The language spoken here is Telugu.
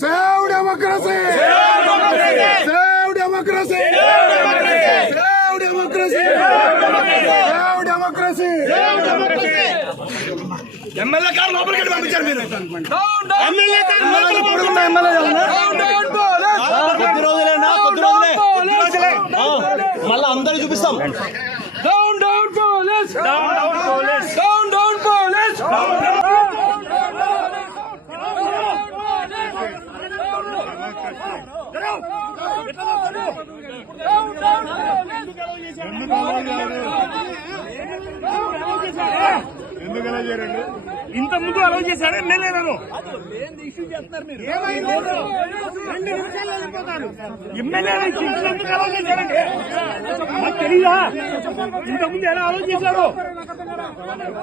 Save democracy! Save democracy! Save democracy! Save democracy! MLA car లోపలికి పంపించారు మీరు. ఎమ్మెల్యే కారు కొద్ది రోజులే మళ్ళీ అందరూ చూపిస్తాం. Down down police, down down police, down down police. ఇంత ముందు అలౌ చేశాడు ఎమ్మెల్యేలను. ఎమ్మెల్యేలు ఎందుకు అలౌ చేశాడండి? నాకు తెలియదా? ఇంత ముందు ఎలా అలౌ చేశారు?